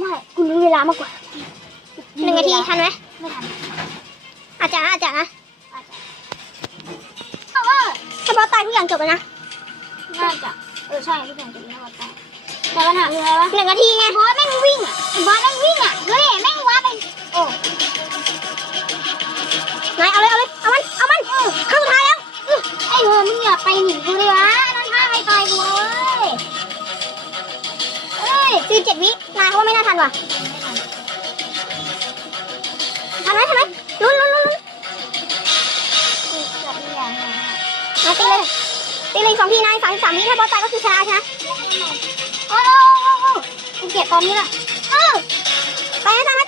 ลามากกว่าหนึ่งนาทีทันไหมไม่ทันอาจจะนะอาจจะนะอาจจะเพราะว่าถ้าบอสตายทุกอย่างจบแล้วนะน่าจะเออใช่ทุกอย่างจะมีทั้งหมดได้แต่ปัญหาคืออะไรวะหนึ่งนาทีไงบอสแม่งวิ่งอะบอสแม่งวิ่งอะเฮ้ยแม่งว้าไปโอ้นายเอาเลยเอาเลยเอามันเอามันครั้งสุดท้ายแล้วไอ้เฮ้ยมึงอย่าไปหนีกูเลยวะนั่ สี่เจ็ดวินายเขาว่าไม่น่าทันว่ะทันไหมทันไหมลุ้นลุ้นลุ้นลุนจับอย่าตีเลยตีเลยสองทีนายสามสามวิถ้าบอสตายก็คือชนะชนะโอ้โหกูเก็บตอนนี้ละเออไปนะทันไหม